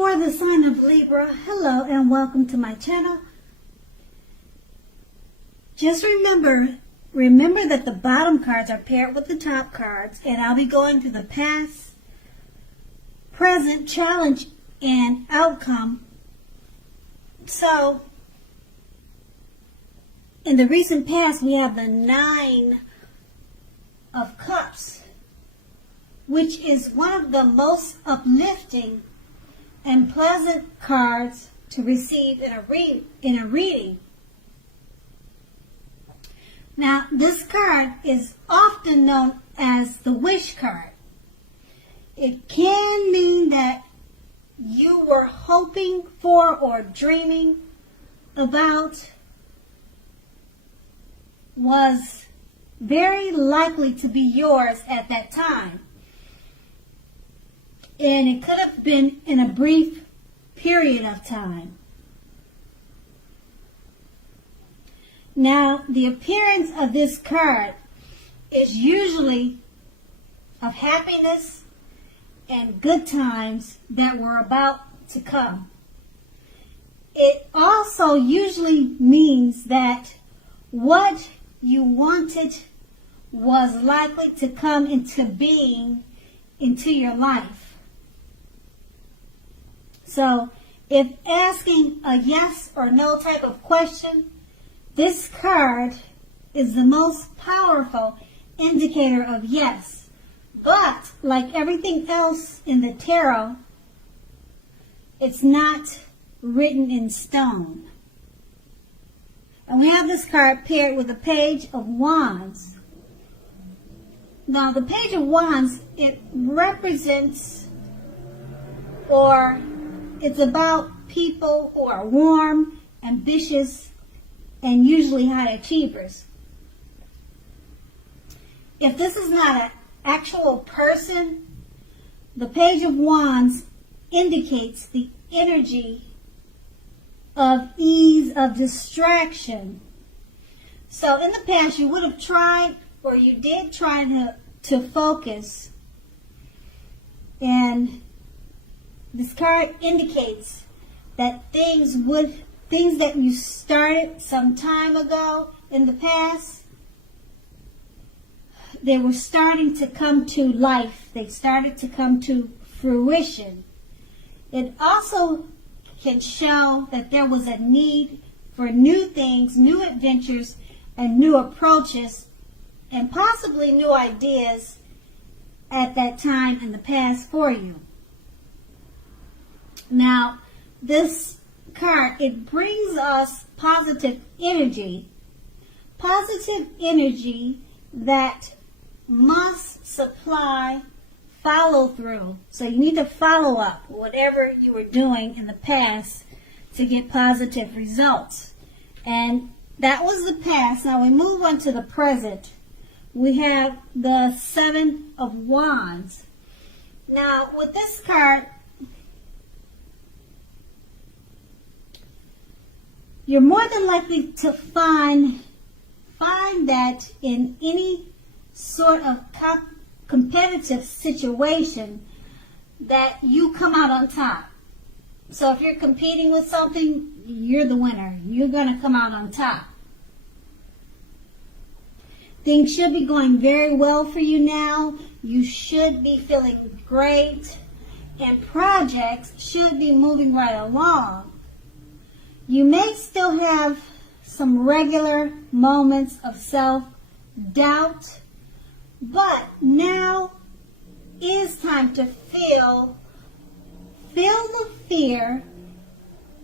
For the sign of Libra, hello and welcome to my channel. Just remember that the bottom cards are paired with the top cards, and I'll be going through the past, present, challenge, and outcome. So, in the recent past, we have the Nine of Cups, which is one of the most uplifting and pleasant cards to receive in a reading. Now, this card is often known as the wish card. It can mean that you were hoping for or dreaming about was very likely to be yours at that time. And it could have been in a brief period of time. Now, the appearance of this card is usually of happiness and good times that were about to come. It also usually means that what you wanted was likely to come into being into your life. So, if asking a yes or no type of question, this card is the most powerful indicator of yes. But, like everything else in the tarot, it's not written in stone. And we have this card paired with a Page of Wands. Now, the Page of Wands, it represents, or it's about people who are warm, ambitious, and usually high achievers. If this is not an actual person, the Page of Wands indicates the energy of ease, of distraction. So in the past, you would have tried, or you did try to focus, and this card indicates that things that you started some time ago in the past, they were starting to come to life. They started to come to fruition. It also can show that there was a need for new things, new adventures, and new approaches, and possibly new ideas at that time in the past for you. Now, this card, it brings us positive energy that must supply follow through. So you need to follow up whatever you were doing in the past to get positive results. And that was the past. Now we move on to the present. We have the Seven of Wands. Now with this card, you're more than likely to find that in any sort of competitive situation that you come out on top. So if you're competing with something, you're the winner. You're going to come out on top. Things should be going very well for you now. You should be feeling great. And projects should be moving right along. You may still have some regular moments of self-doubt, but now is time to feel the fear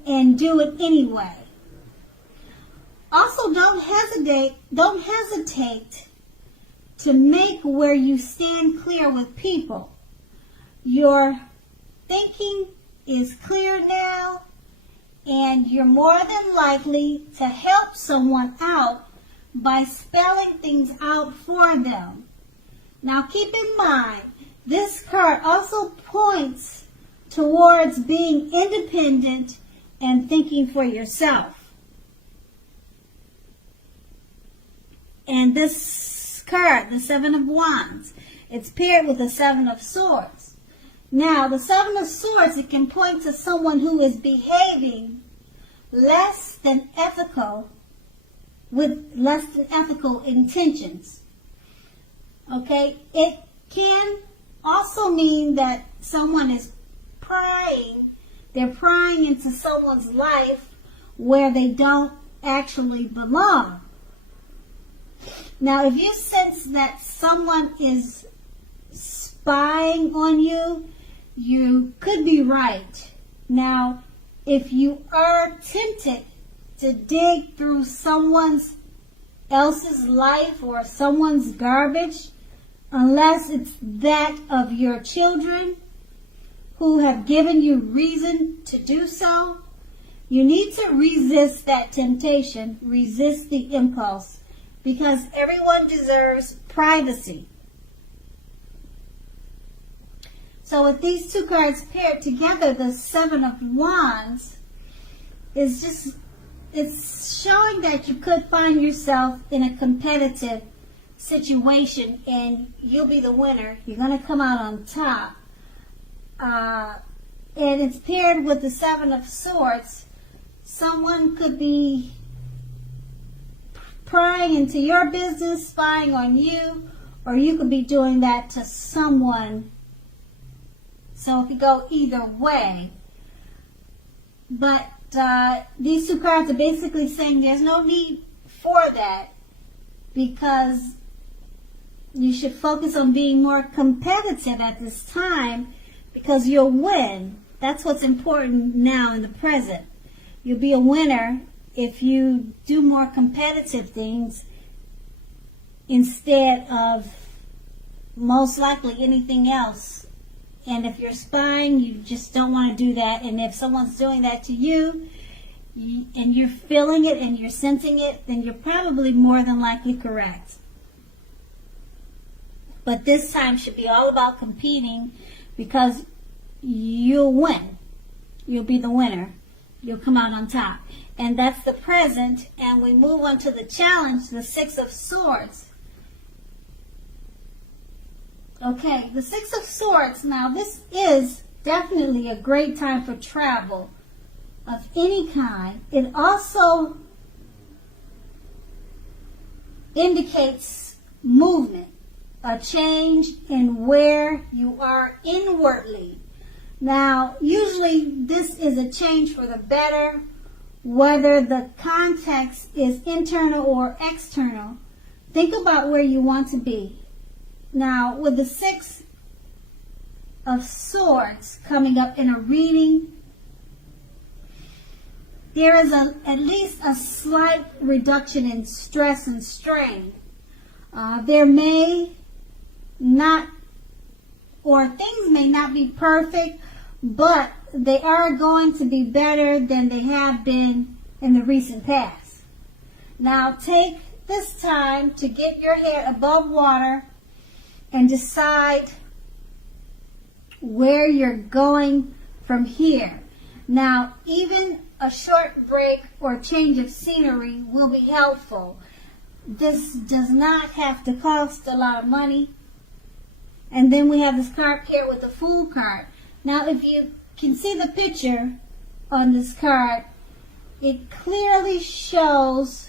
and do it anyway. Also, don't hesitate to make where you stand clear with people. Your thinking is clear now, and you're more than likely to help someone out by spelling things out for them. Now keep in mind, this card also points towards being independent and thinking for yourself. And this card, the Seven of Wands, it's paired with the Seven of Swords. Now, the Seven of Swords, it can point to someone who is behaving less than ethical, with less than ethical intentions. Okay? It can also mean that someone is prying. They're prying into someone's life where they don't actually belong. Now, if you sense that someone is spying on you, you could be right. Now, if you are tempted to dig through someone else's life or someone's garbage, unless it's that of your children who have given you reason to do so, you need to resist that temptation, resist the impulse, because everyone deserves privacy. So with these two cards paired together, the Seven of Wands is just, it's showing that you could find yourself in a competitive situation and you'll be the winner. You're going to come out on top. And it's paired with the Seven of Swords. Someone could be prying into your business, spying on you, or you could be doing that to someone. So it could go either way. But these two cards are basically saying there's no need for that, because you should focus on being more competitive at this time, because you'll win. That's what's important now in the present. You'll be a winner if you do more competitive things instead of most likely anything else. And if you're spying, you just don't want to do that. And if someone's doing that to you, and you're feeling it and you're sensing it, then you're probably more than likely correct. But this time should be all about competing, because you'll win. You'll be the winner. You'll come out on top. And that's the present. And we move on to the challenge, the Six of Swords. Okay, the Six of Swords. Now, this is definitely a great time for travel of any kind. It also indicates movement, a change in where you are inwardly. Now, usually this is a change for the better, whether the context is internal or external. Think about where you want to be. Now, with the Six of Swords coming up in a reading, there is at least a slight reduction in stress and strain. There may not, or things may not be perfect, but they are going to be better than they have been in the recent past. Now, take this time to get your head above water and decide where you're going from here. Now, even a short break or change of scenery will be helpful. This does not have to cost a lot of money. And then we have this card paired with the Fool card. Now, if you can see the picture on this card, it clearly shows,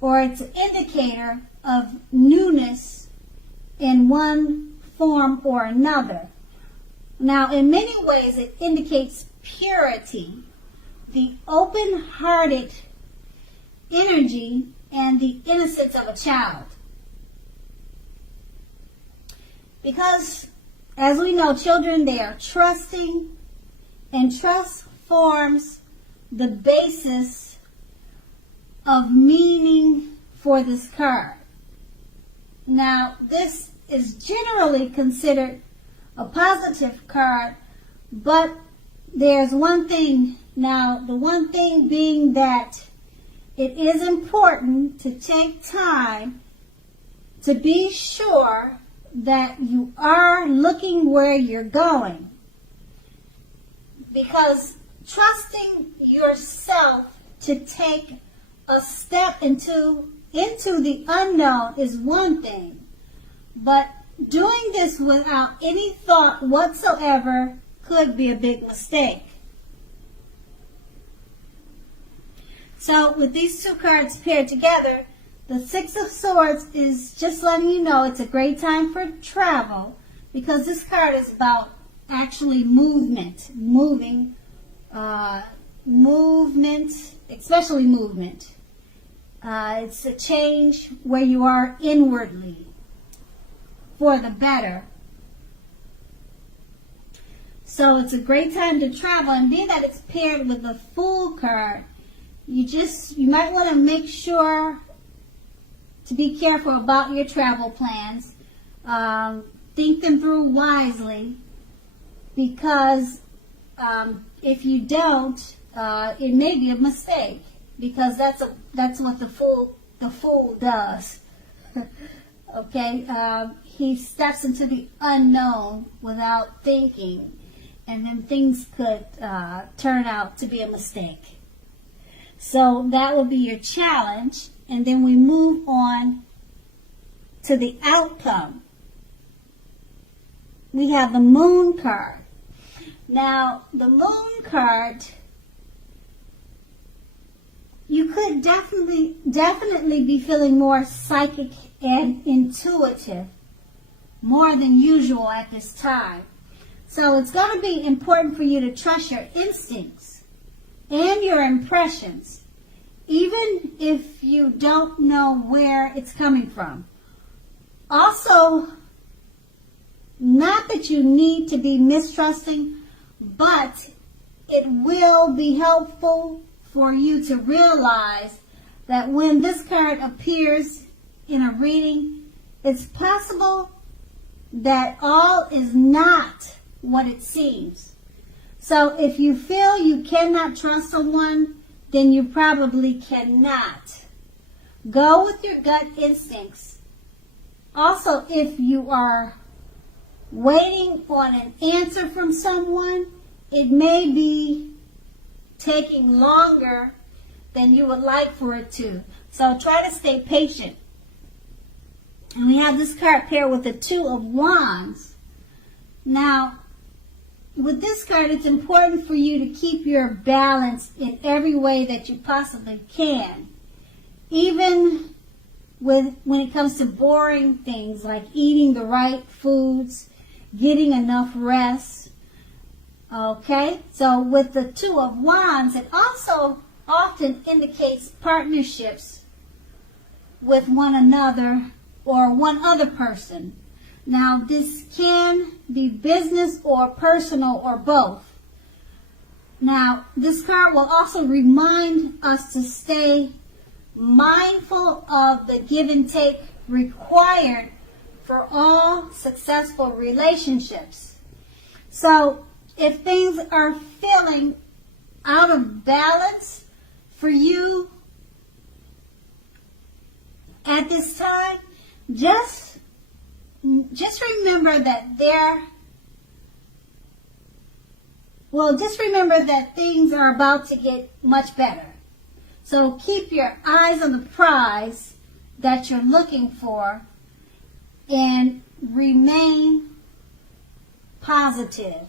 or it's an indicator of newness in one form or another. Now, in many ways, it indicates purity, the open-hearted energy, and the innocence of a child. Because, as we know, children, they are trusting, and trust forms the basis of meaning for this card. Now, this is generally considered a positive card, but there's one thing. Now, the one thing being that it is important to take time to be sure that you are looking where you're going. Because trusting yourself to take a step into the unknown is one thing, but doing this without any thought whatsoever could be a big mistake. So with these two cards paired together, the Six of Swords is just letting you know it's a great time for travel, because this card is about actually movement, especially movement. It's a change where you are inwardly for the better. So it's a great time to travel, and being that it's paired with the Fool card, you might want to make sure to be careful about your travel plans. Think them through wisely, because if you don't, it may be a mistake, because that's what the fool does. Okay, he steps into the unknown without thinking, and then things could turn out to be a mistake. So that will be your challenge, and then we move on to the outcome. We have the Moon card. Now, the Moon card, you could definitely be feeling more psychic and intuitive, more than usual at this time. So it's going to be important for you to trust your instincts and your impressions, even if you don't know where it's coming from. Also, not that you need to be mistrusting, but it will be helpful for you to realize that when this card appears in a reading, it's possible that all is not what it seems. So if you feel you cannot trust someone, then you probably cannot. Go with your gut instincts. Also, if you are waiting on an answer from someone, it may be taking longer than you would like for it to. So try to stay patient. And we have this card paired with the Two of Wands. Now, with this card, it's important for you to keep your balance in every way that you possibly can. Even when it comes to boring things like eating the right foods, getting enough rest. Okay? So with the Two of Wands, it also often indicates partnerships with one another or one other person. Now, this can be business or personal or both. Now, this card will also remind us to stay mindful of the give and take required for all successful relationships. So, if things are feeling out of balance for you at this time, just remember that things are about to get much better. So keep your eyes on the prize that you're looking for and remain positive.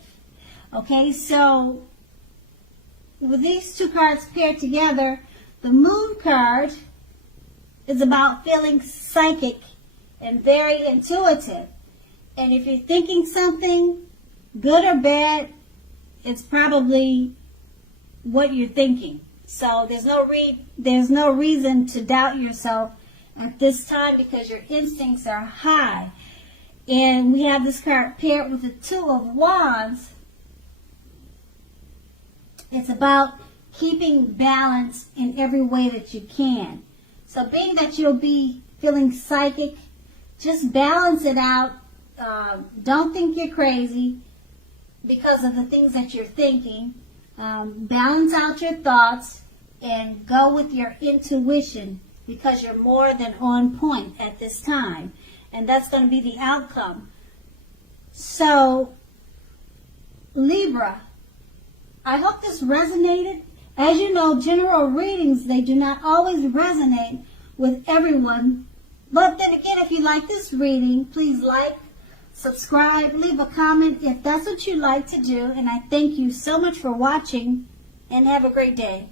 Okay, so with these two cards paired together, the Moon card is about feeling psychic and very intuitive. And if you're thinking something, good or bad, it's probably what you're thinking. So there's no reason to doubt yourself at this time, because your instincts are high. And we have this card paired with the Two of Wands. It's about keeping balance in every way that you can. So being that you'll be feeling psychic, just balance it out. Don't think you're crazy because of the things that you're thinking. Balance out your thoughts and go with your intuition, because you're more than on point at this time. And that's going to be the outcome. So, Libra, I hope this resonated. As you know, general readings, they do not always resonate with everyone. But then again, if you like this reading, please like, subscribe, leave a comment if that's what you like to do. And I thank you so much for watching, and have a great day.